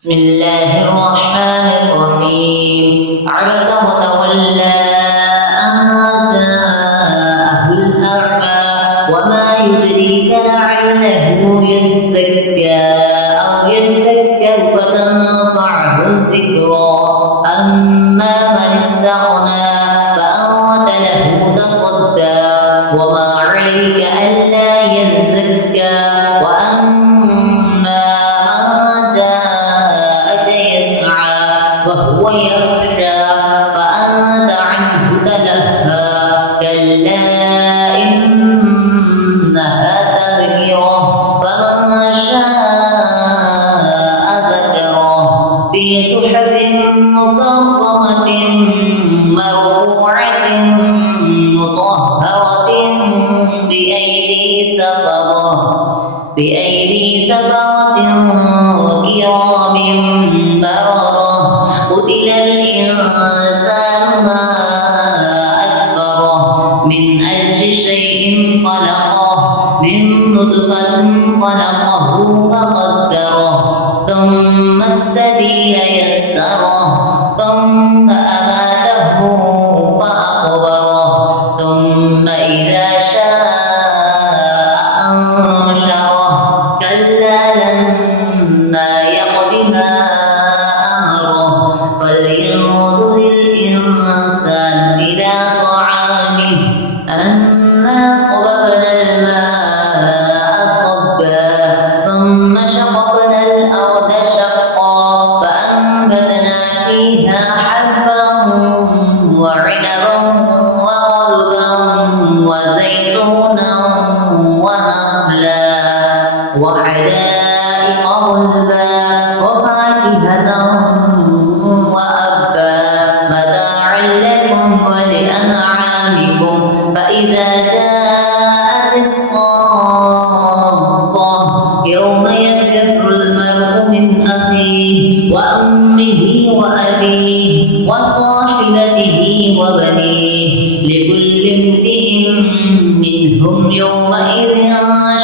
بسم الله الرحمن الرحيم عبس وتولى أن جاءه الأعمى وما يدريك لعله يزكى أو يذكر فتنفعه الذكرى أما من استغنى فأنت له تصدى وما عليك ألا يزكى وأما وهو يخشى فأنت عنه تلهى كلا إنها تذكرة فمن شاء ذكره في صحف مكرمة مرفوعة مطهرة بأيدي سفرة كرام بررة قتل الإنسان ما أكفره من أي شيء خلقه من نطفة خلقه فقدره ثم السبيل يسره ثم أماته فأقبره ثم إذا شاء أنشره كلا لما يقض ما فلينظر الإنسان إلى طعامه أنا صببنا الماء صبا ثم شققنا الأرض شقا فأنبتنا فيها حبا وعنبا وقضبا وزيتونا ونخلا وحدائق غلبا وفاكهة متاعا لكم ولأنعامكم فإذا جاءت الصاخة يوم يفر المرء من أخيه وأمه وأبيه وصاحبته وبنيه لكل امرئ منهم يومئذ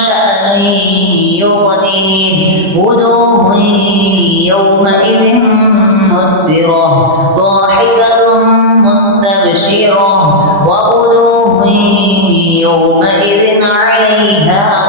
شأن يغنيه وجوه يومئذ مسفرة ضاحكة مستبشرة ووجوه يومئذ عليها